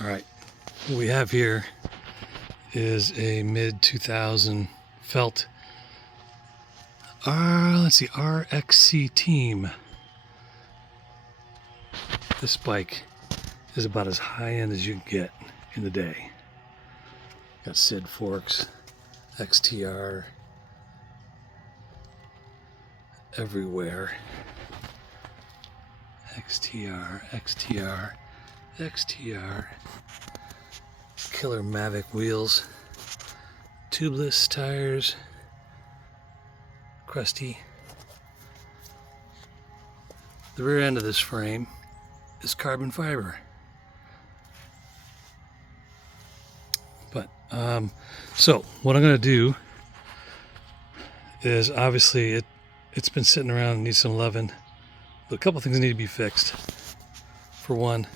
All right, what we have here is a mid-2000 Felt RXC team. This bike is about as high-end as you can get in the day. Got SID forks, XTR everywhere. XTR, XTR, XTR. Killer Mavic wheels. Tubeless tires. Crusty. The rear end of this frame is carbon fiber. But, so what I'm going to do is, obviously it's been sitting around and needs some loving, but a couple things need to be fixed. For one,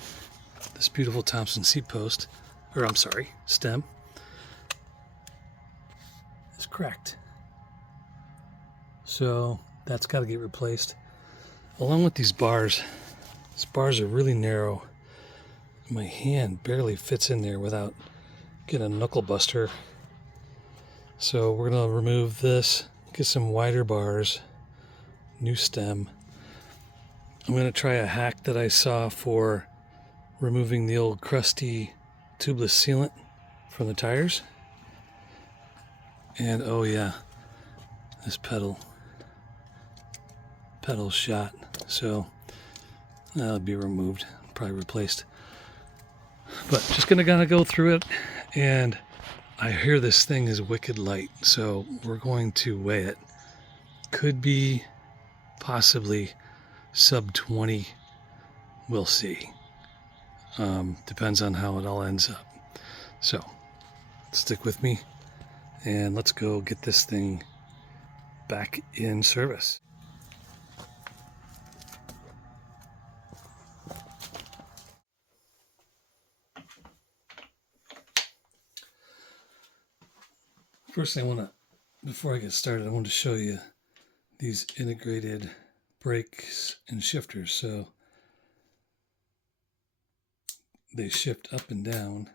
this beautiful Thompson seat post, or I'm sorry, stem, is cracked. So that's got to get replaced. Along with these bars. These bars are really narrow. My hand barely fits in there without getting a knuckle buster. So we're going to remove this, get some wider bars, new stem. I'm going to try a hack that I saw for removing the old crusty tubeless sealant from the tires. And oh yeah, this pedal's shot, so that'll be removed, probably replaced. But just gonna go through it, and I hear this thing is wicked light, so we're going to weigh it. Could be possibly sub 20, we'll see. Depends on how it all ends up. So stick with me and let's go get this thing back in service. First thing before I get started, I want to show you these integrated brakes and shifters. So they shift up and down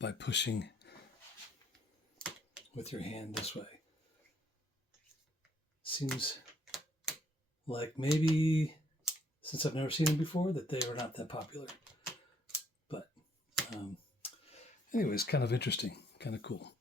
by pushing with your hand this way. Seems like maybe, since I've never seen them before, that they are not that popular. But anyways, kind of interesting, kind of cool.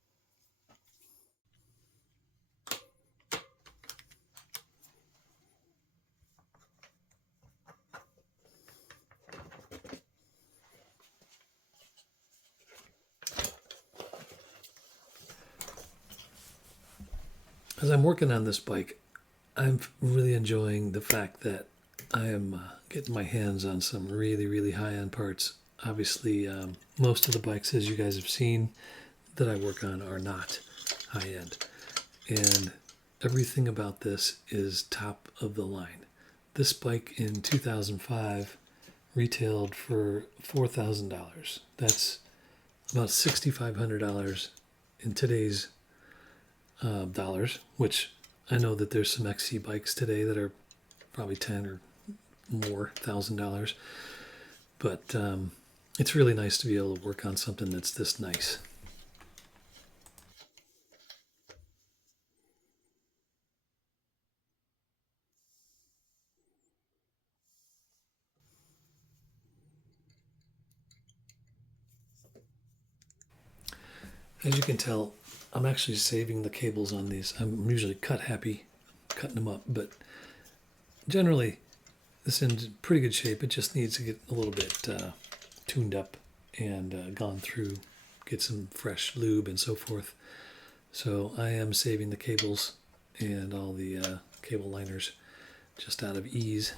As I'm working on this bike, I'm really enjoying the fact that I am getting my hands on some really, really high-end parts. Obviously, most of the bikes, as you guys have seen, that I work on are not high-end. And everything about this is top of the line. This bike in 2005 retailed for $4,000. That's about $6,500 in today's dollars, which I know that there's some XC bikes today that are probably $10,000 or more, $1,000. But it's really nice to be able to work on something that's this nice. As you can tell, I'm actually saving the cables on these. I'm usually cut happy cutting them up, but generally this is in pretty good shape. It just needs to get a little bit tuned up and gone through, get some fresh lube and so forth. So I am saving the cables and all the cable liners just out of ease.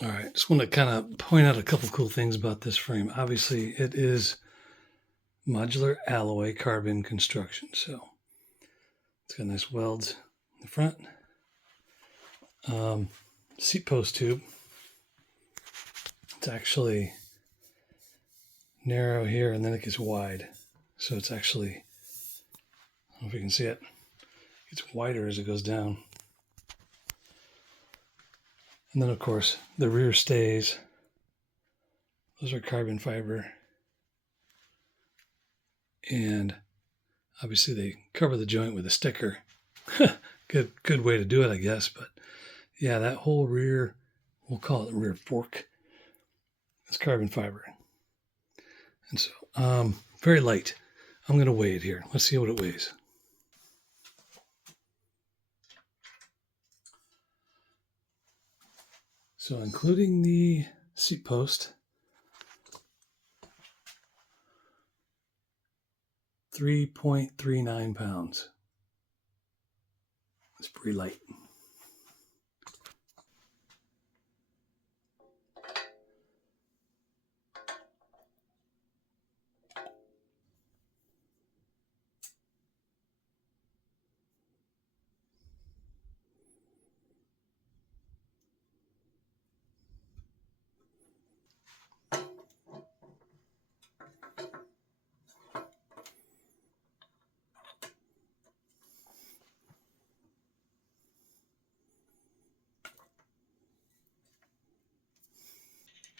All right, just want to kind of point out a couple cool things about this frame. Obviously, it is modular alloy carbon construction, so it's got nice welds in the front. Seat post tube. It's actually narrow here, and then it gets wide. So it's actually, I don't know if you can see it, it's wider as it goes down. And then, of course, the rear stays. Those are carbon fiber. And obviously they cover the joint with a sticker. Good way to do it, I guess. But yeah, that whole rear, we'll call it the rear fork, is carbon fiber. And so, very light. I'm going to weigh it here. Let's see what it weighs. So including the seat post, 3.39 pounds. It's pretty light.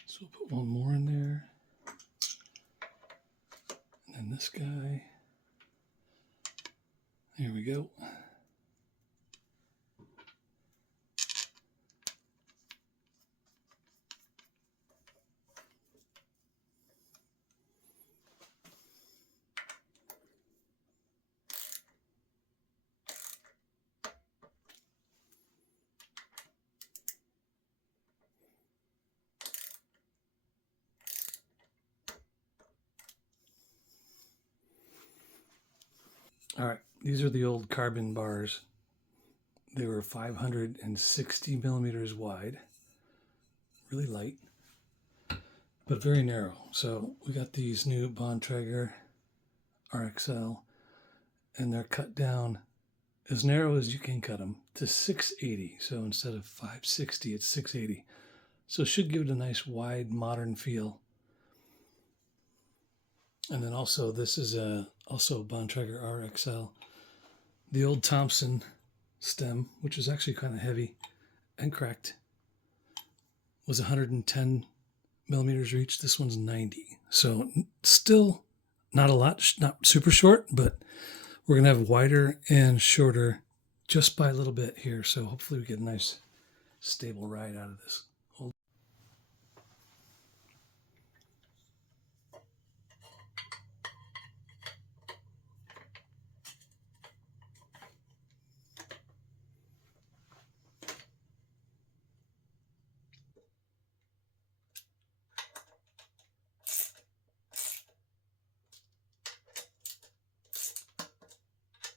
So we'll put one more in there. And then this guy. There we go. All right, these are the old carbon bars. They were 560 millimeters wide, really light, but very narrow. So we got these new Bontrager RXL, and they're cut down as narrow as you can cut them to 680. So instead of 560, it's 680. So it should give it a nice wide modern feel. And then also this is also Bontrager RXL. The old Thompson stem, which is actually kind of heavy and cracked, was 110 millimeters reach. This one's 90. So still not a lot, not super short, but we're going to have wider and shorter just by a little bit here. So hopefully we get a nice stable ride out of this.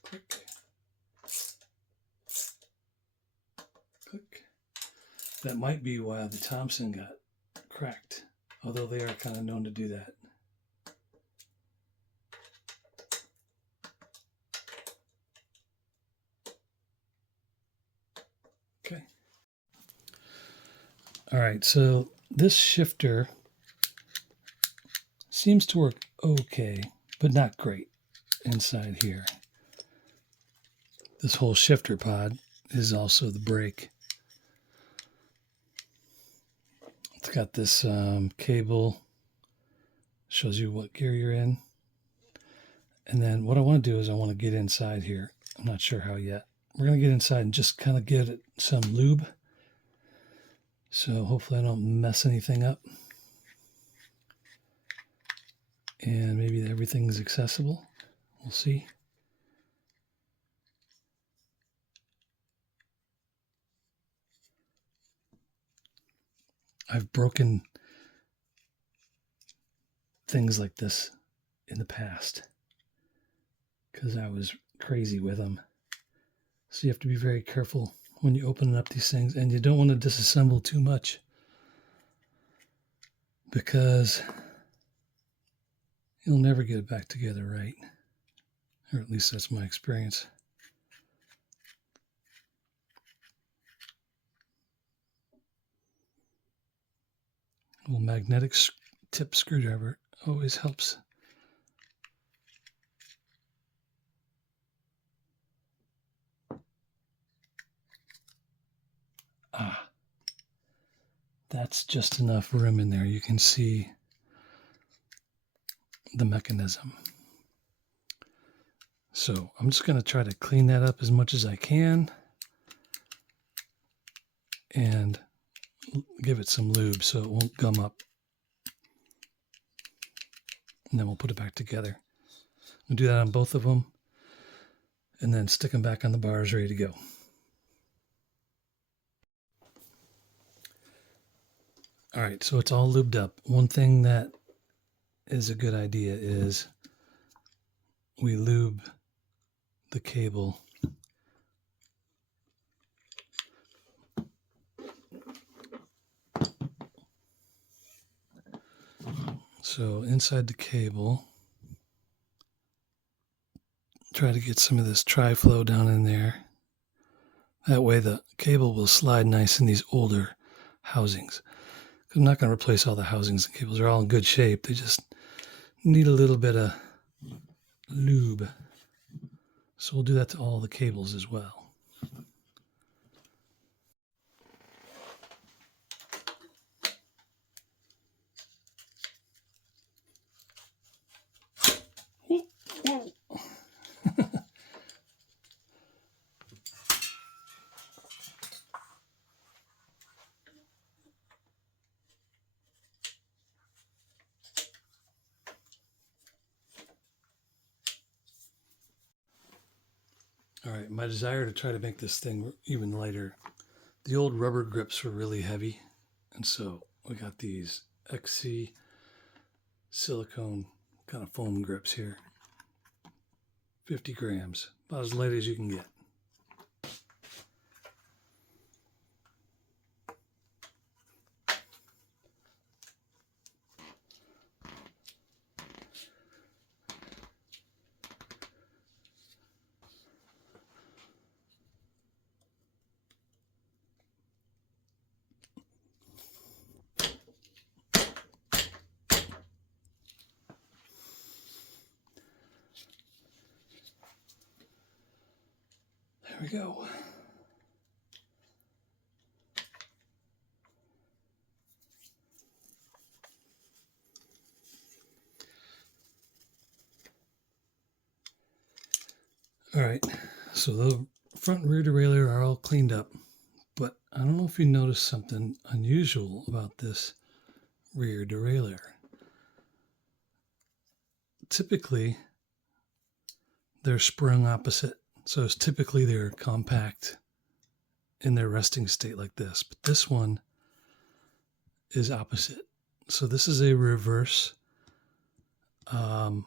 Click. Click. That might be why the Thompson got cracked, although they are kind of known to do that. Okay. All right, so this shifter seems to work okay, but not great inside here. This whole shifter pod is also the brake. It's got this cable, shows you what gear you're in. And then what I want to do is I want to get inside here. I'm not sure how yet. We're going to get inside and just kind of give it some lube. So hopefully I don't mess anything up. And maybe everything's accessible. We'll see. I've broken things like this in the past because I was crazy with them. So you have to be very careful when you open up these things, and you don't want to disassemble too much because you'll never get it back together right. Or at least that's my experience. A little magnetic tip screwdriver always helps. Ah, that's just enough room in there. You can see the mechanism. So I'm just going to try to clean that up as much as I can and give it some lube so it won't gum up. And then we'll put it back together. We'll do that on both of them and then stick them back on the bars ready to go. All right, so it's all lubed up. One thing that is a good idea is we lube the cable so inside the cable, try to get some of this tri-flow down in there. That way the cable will slide nice in these older housings. I'm not going to replace all the housings and cables. They're all in good shape. They just need a little bit of lube. So we'll do that to all the cables as well. Whoa, whoa. All right, my desire to try to make this thing even lighter. The old rubber grips were really heavy, and so we got these XC silicone kind of foam grips here. 50 grams, about as light as you can get. There we go. All right, so the front and rear derailleur are all cleaned up, but I don't know if you noticed something unusual about this rear derailleur. Typically, they're sprung opposite. So it's typically they're compact in their resting state like this, but this one is opposite. So this is a reverse. I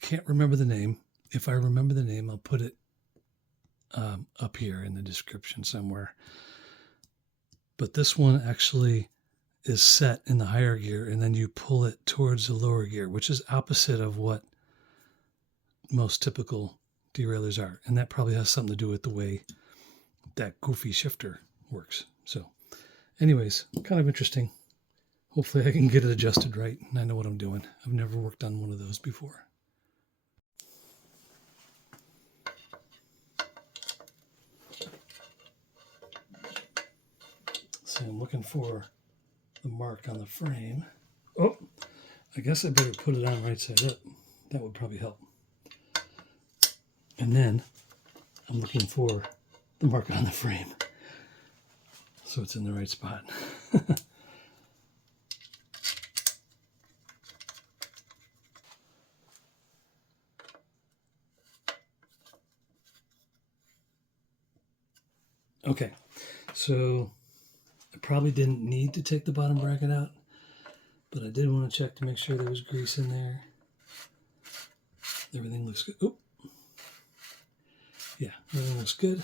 can't remember the name. If I remember the name, I'll put it up here in the description somewhere. But this one actually is set in the higher gear, and then you pull it towards the lower gear, which is opposite of what most typical derailleurs are. And that probably has something to do with the way that goofy shifter works. So anyways, kind of interesting. Hopefully I can get it adjusted right and I know what I'm doing. I've never worked on one of those before. So I'm looking for the mark on the frame. Oh, I guess I better put it on right side up. That would probably help. And then I'm looking for the mark on the frame so it's in the right spot. Okay, so I probably didn't need to take the bottom bracket out, but I did want to check to make sure there was grease in there. Everything looks good. Oop. Yeah, everything looks good.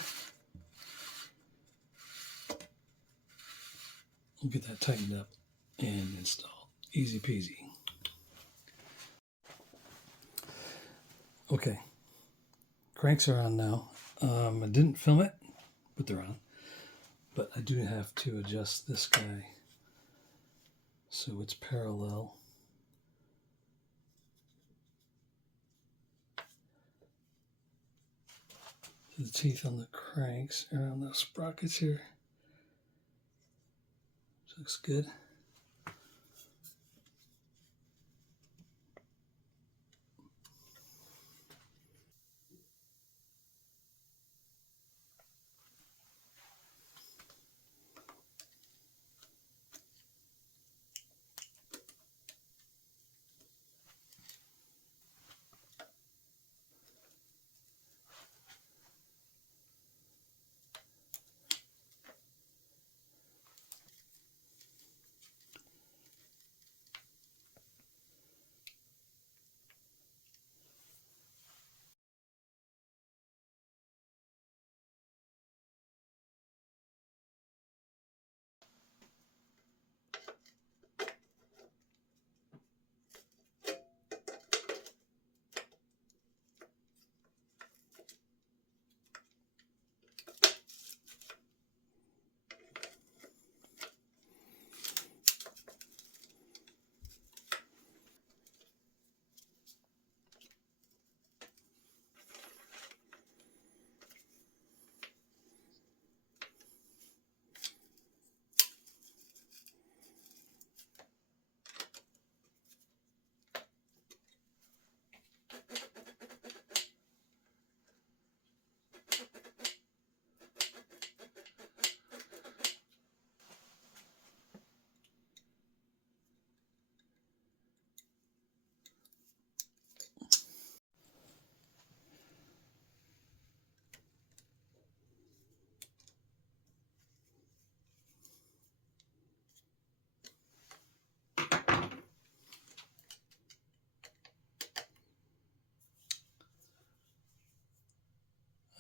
We'll get that tightened up and installed. Easy peasy. Okay, cranks are on now. I didn't film it, but they're on. But I do have to adjust this guy so it's parallel. The teeth on the cranks around those sprockets here. Looks good.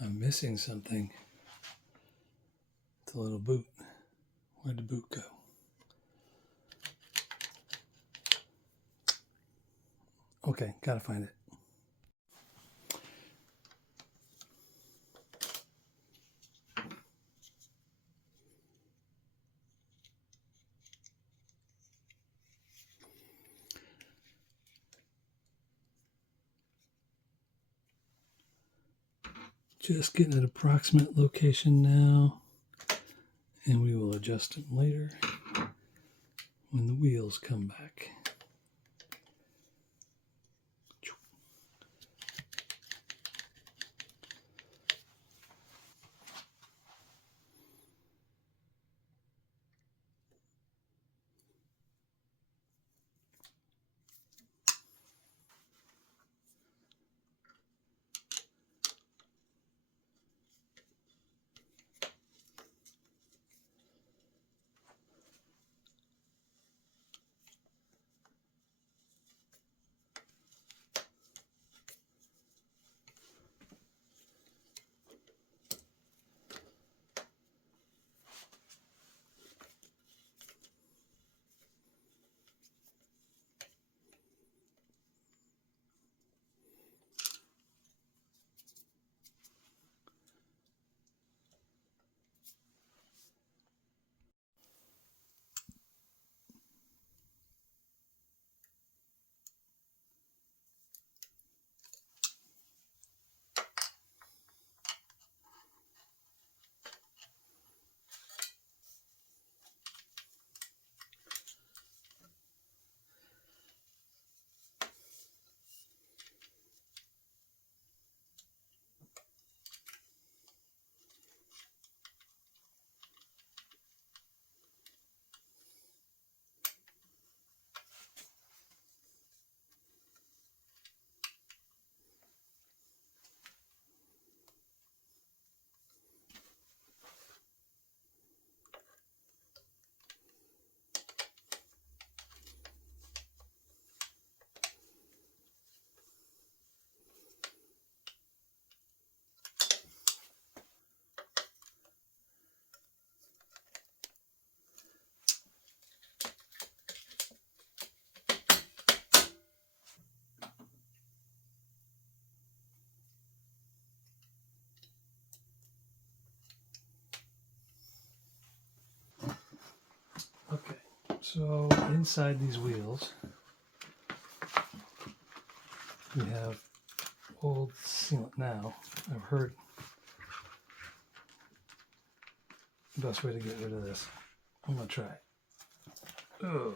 I'm missing something. It's a little boot. Where'd the boot go? Okay, gotta find it. Just getting an approximate location now, and we will adjust them later when the wheels come back. So inside these wheels, we have old sealant now. I've heard the best way to get rid of this. I'm going to try it. Oh,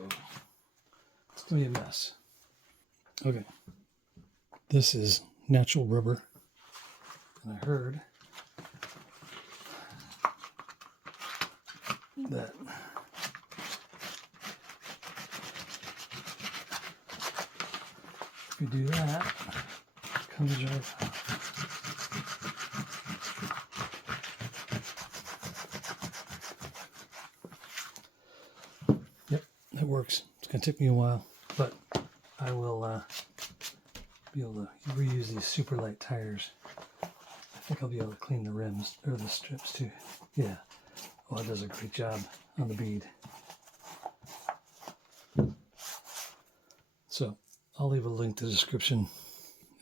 it's going to be a mess. Okay. This is natural rubber. And I heard that if you do that, come to drive. Yep, it works. It's going to take me a while, but I will be able to reuse these super light tires. I think I'll be able to clean the rims, or the strips too. Yeah. Oh, it does a great job on the bead. So I'll leave a link to the description,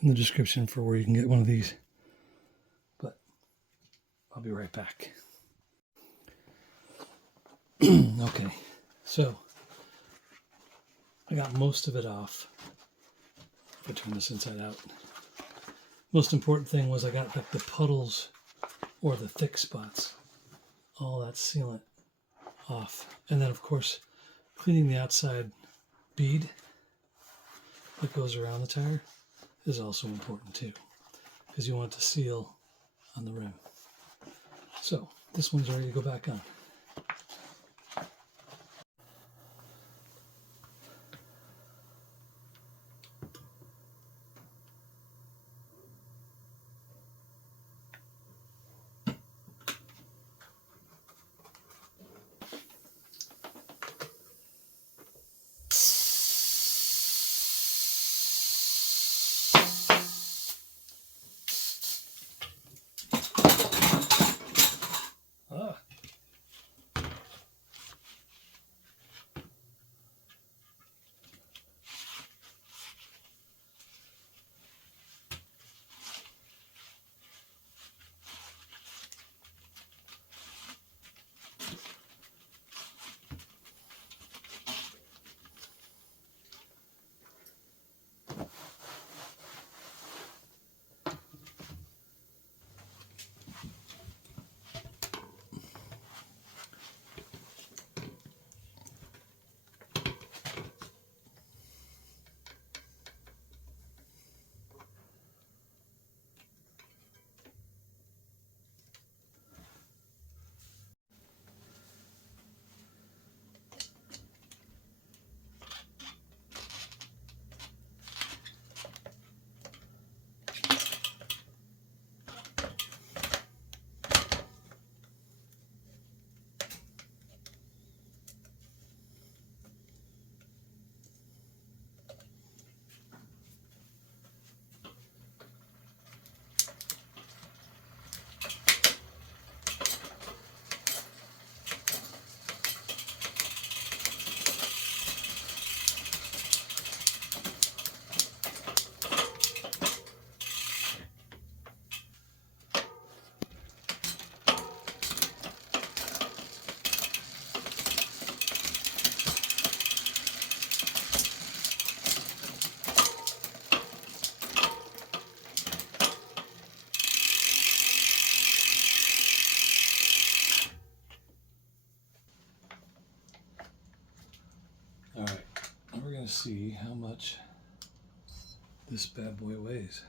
in the description, for where you can get one of these. But I'll be right back. Okay, so I got most of it off. If I turn this inside out. Most important thing was I got like the puddles or the thick spots, all that sealant off. And then of course, cleaning the outside bead that goes around the tire is also important too, because you want it to seal on the rim. So this one's ready to go back on. Ah. to see how much this bad boy weighs.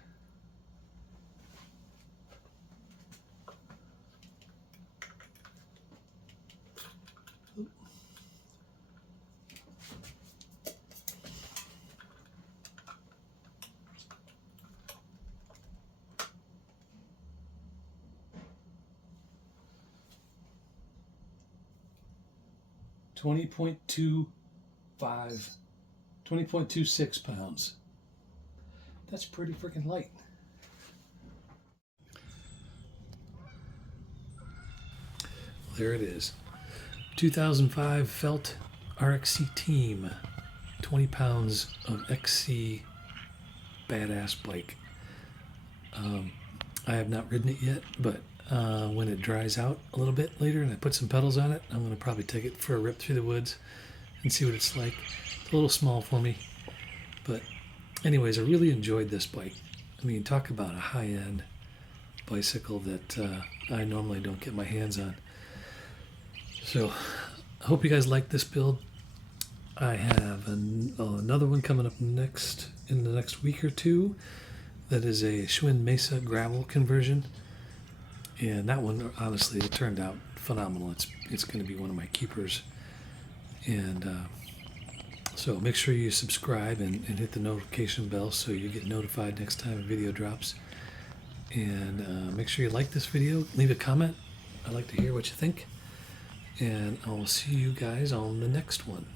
$20.26 pounds. That's pretty freaking light. There it is. 2005 Felt RXC Team. 20 pounds of XC badass bike. I have not ridden it yet, but when it dries out a little bit later and I put some pedals on it, I'm going to probably take it for a rip through the woods and see what it's like. It's a little small for me, but anyways, I really enjoyed this bike. I mean, talk about a high-end bicycle that I normally don't get my hands on. So I hope you guys like this build. I have another one coming up in the next week or two. That is a Schwinn Mesa gravel conversion, and that one, honestly, it turned out phenomenal. It's going to be one of my keepers, and so make sure you subscribe and hit the notification bell so you get notified next time a video drops. And make sure you like this video, leave a comment. I'd like to hear what you think, and I'll see you guys on the next one.